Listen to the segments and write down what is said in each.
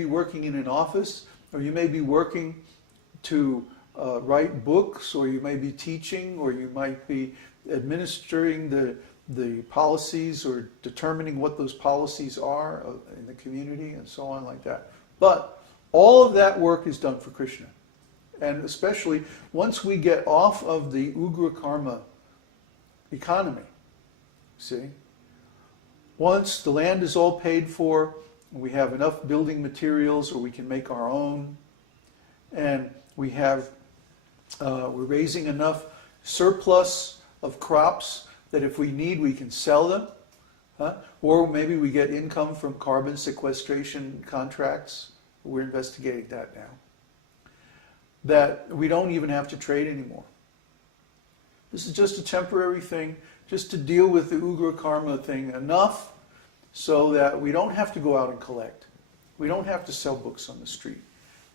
be working in an office, or you may be working to write books, or you may be teaching, or you might be administering the policies or determining what those policies are in the community and so on like that. But all of that work is done for Krishna. And especially once we get off of the Ugra Karma economy, see? Once the land is all paid for, we have enough building materials, or we can make our own, and we have, we're raising enough surplus of crops that if we need, we can sell them. Or maybe we get income from carbon sequestration contracts. We're investigating that now. That we don't even have to trade anymore. This is just a temporary thing, just to deal with the Ugra Karma thing enough so that we don't have to go out and collect. We don't have to sell books on the street.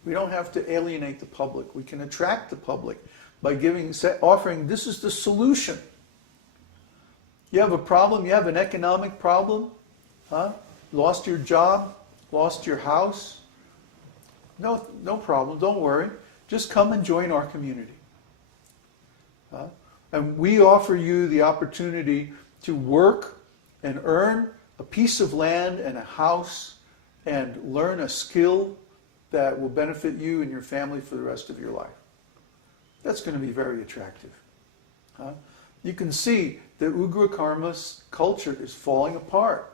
We don't have to alienate the public. We can attract the public by offering, this is the solution. You have a problem, you have an economic problem, lost your job, lost your house. No problem, don't worry. Just come and join our community. And we offer you the opportunity to work and earn a piece of land and a house and learn a skill that will benefit you and your family for the rest of your life. That's going to be very attractive. You can see the Ugra Karma culture is falling apart.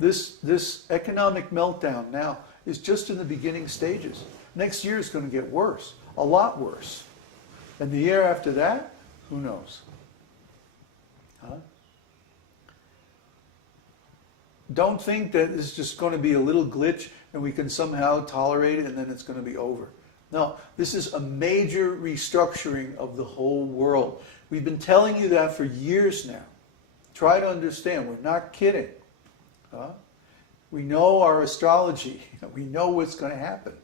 This economic meltdown now is just in the beginning stages. Next year is going to get worse, a lot worse. And the year after that, who knows? Don't think that it's just going to be a little glitch and we can somehow tolerate it and then it's going to be over. No, this is a major restructuring of the whole world. We've been telling you that for years now. Try to understand, we're not kidding. We know our astrology. We know what's going to happen.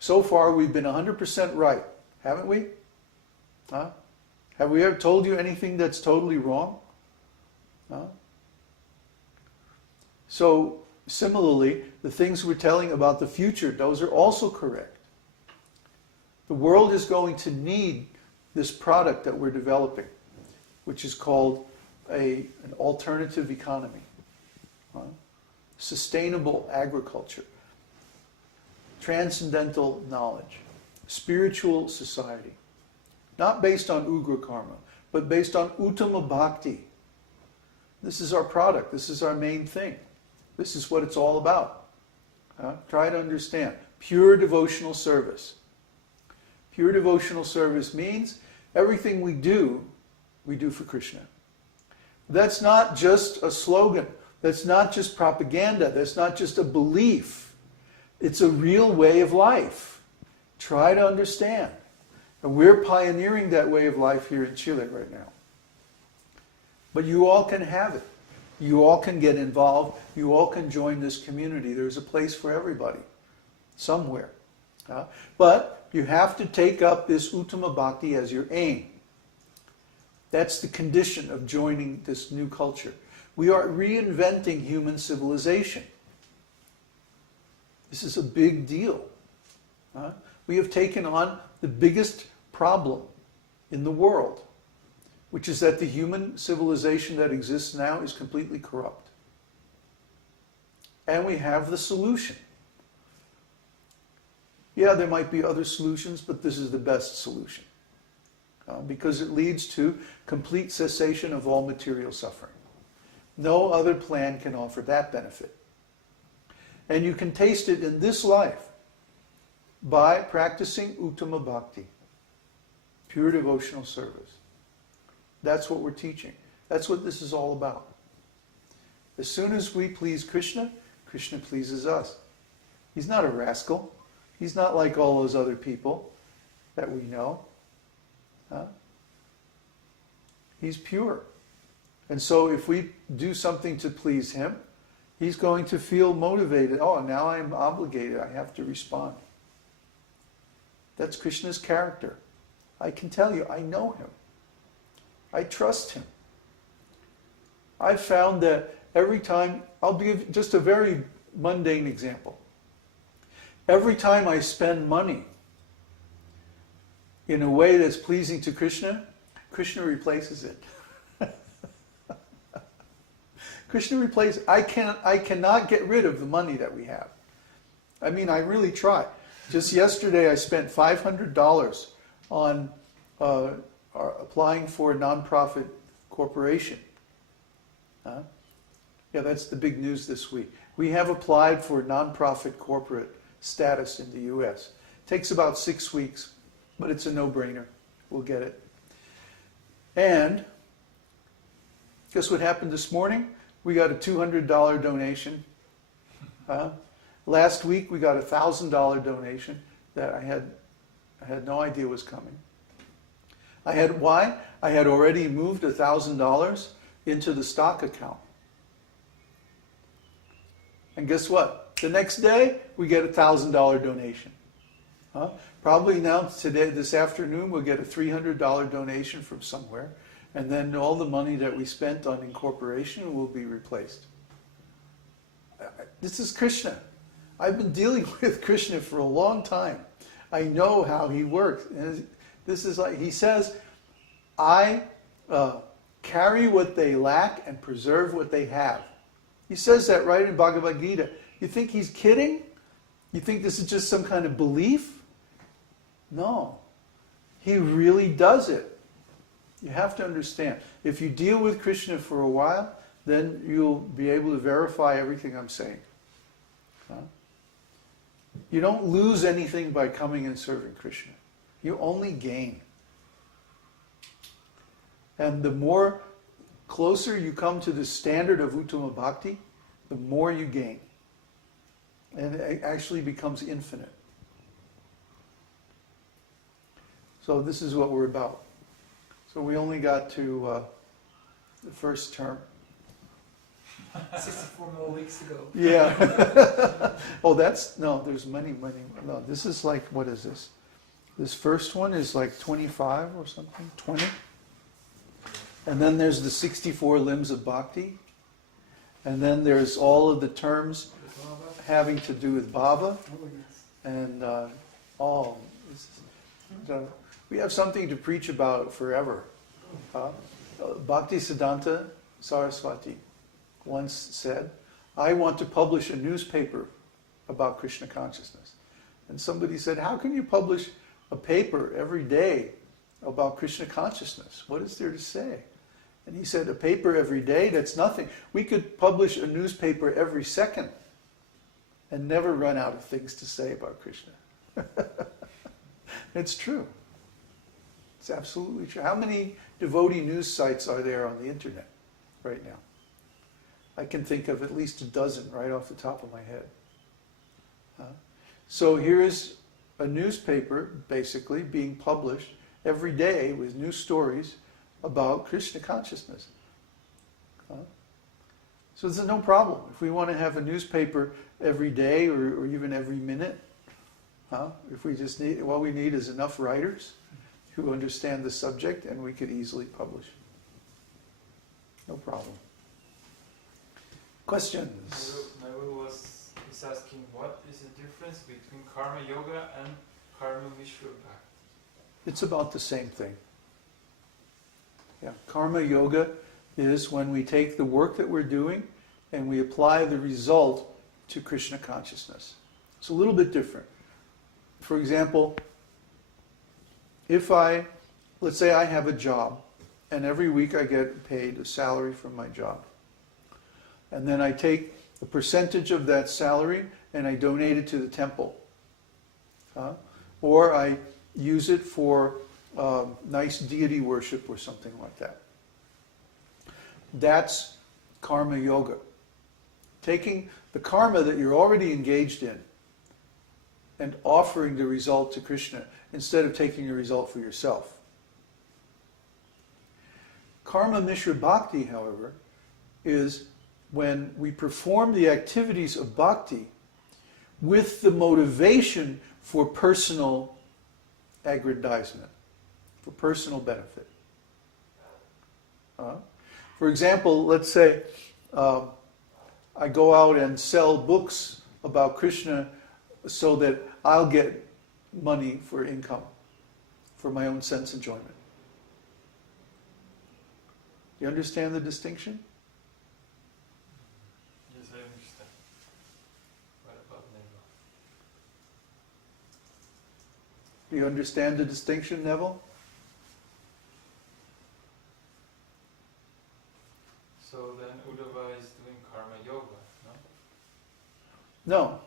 So far, we've been 100% right, haven't we? Have we ever told you anything that's totally wrong? So, similarly, the things we're telling about the future, those are also correct. The world is going to need this product that we're developing, which is called an alternative economy, sustainable agriculture, transcendental knowledge, spiritual society, not based on Ugra Karma, but based on Uttama-bhakti. This is our product. This is our main thing. This is what it's all about. Try to understand. Pure devotional service. Pure devotional service means everything we do for Krishna. That's not just a slogan. That's not just propaganda. That's not just a belief. It's a real way of life. Try to understand. And we're pioneering that way of life here in Chile right now. But you all can have it. You all can get involved. You all can join this community. There's a place for everybody, somewhere. But you have to take up this Uttama-bhakti as your aim. That's the condition of joining this new culture. We are reinventing human civilization. This is a big deal. We have taken on the biggest problem in the world, which is that the human civilization that exists now is completely corrupt. And we have the solution. Yeah, there might be other solutions, but this is the best solution. Because it leads to complete cessation of all material suffering. No other plan can offer that benefit. And you can taste it in this life by practicing Uttama-bhakti, pure devotional service. That's what we're teaching. That's what this is all about. As soon as we please Krishna, Krishna pleases us. He's not a rascal. He's not like all those other people that we know. He's pure. And so if we do something to please him, he's going to feel motivated. Oh, now I'm obligated. I have to respond. That's Krishna's character. I can tell you, I know him. I trust him. I've found that every time, I'll give just a very mundane example. every time I spend money in a way that's pleasing to Krishna, Krishna replaces it. Krishna replaces. I cannot get rid of the money that we have. I mean, I really try. Just yesterday, I spent $500 on applying for a nonprofit corporation. Yeah, that's the big news this week. We have applied for nonprofit corporate status in the U.S. It takes about 6 weeks, but it's a no-brainer. We'll get it. And guess what happened this morning? We got a $200 donation. Last week we got a $1,000 donation that I had no idea was coming. Why? I had already moved $1,000 into the stock account. And guess what? The next day we get a $1,000 donation. Probably now today, this afternoon, we'll get a $300 donation from somewhere, and then all the money that we spent on incorporation will be replaced. This is Krishna. I've been dealing with Krishna for a long time. I know how he works. And this is like, he says, I carry what they lack and preserve what they have. He says that right in Bhagavad Gita. You think he's kidding? You think this is just some kind of belief? No. He really does it. You have to understand. If you deal with Krishna for a while, then you'll be able to verify everything I'm saying. You don't lose anything by coming and serving Krishna. You only gain. And the more closer you come to the standard of Uttama-bhakti, the more you gain. And it actually becomes infinite. So this is what we're about. So we only got to the first term. 64 more weeks ago. Yeah. Oh, there's many. No, this is like, what is this? This first one is like 25 or something, 20. And then there's the 64 limbs of bhakti. And then there's all of the terms having to do with bhava. And we have something to preach about forever. Bhaktisiddhanta Saraswati once said, I want to publish a newspaper about Krishna consciousness. And somebody said, how can you publish a paper every day about Krishna consciousness? What is there to say? And he said, a paper every day, that's nothing. We could publish a newspaper every second and never run out of things to say about Krishna. It's true. It's absolutely true. How many devotee news sites are there on the internet right now? I can think of at least a dozen right off the top of my head. So here is a newspaper, basically, being published every day with new stories about Krishna consciousness. So there's no problem. If we want to have a newspaper every day or even every minute, if we just need, what we need is enough writers who understand the subject, and we could easily publish. No problem. Questions? Neville was asking, what is the difference between karma yoga and karma mishra-bhakti? It's about the same thing. Yeah, karma yoga is when we take the work that we're doing and we apply the result to Krishna consciousness. It's a little bit different. For example, let's say I have a job, and every week I get paid a salary from my job. And then I take a percentage of that salary and I donate it to the temple. Or I use it for nice deity worship or something like that. That's karma yoga. Taking the karma that you're already engaged in and offering the result to Krishna instead of taking the result for yourself. Karma mishra bhakti, however, is when we perform the activities of bhakti with the motivation for personal aggrandizement, for personal benefit. For example, let's say I go out and sell books about Krishna so that I'll get money for income, for my own sense enjoyment. You understand the distinction? Yes, I understand. What about Neville? Do you understand the distinction, Neville? So then Uddhava is doing karma yoga, no? No,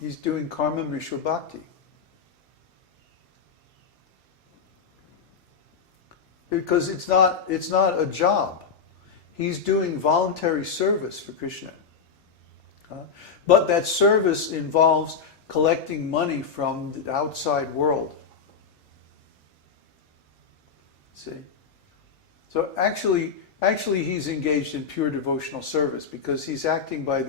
he's doing karma mishra bhakti. Because it's not a job. He's doing voluntary service for Krishna. But that service involves collecting money from the outside world. See? So actually he's engaged in pure devotional service because he's acting by the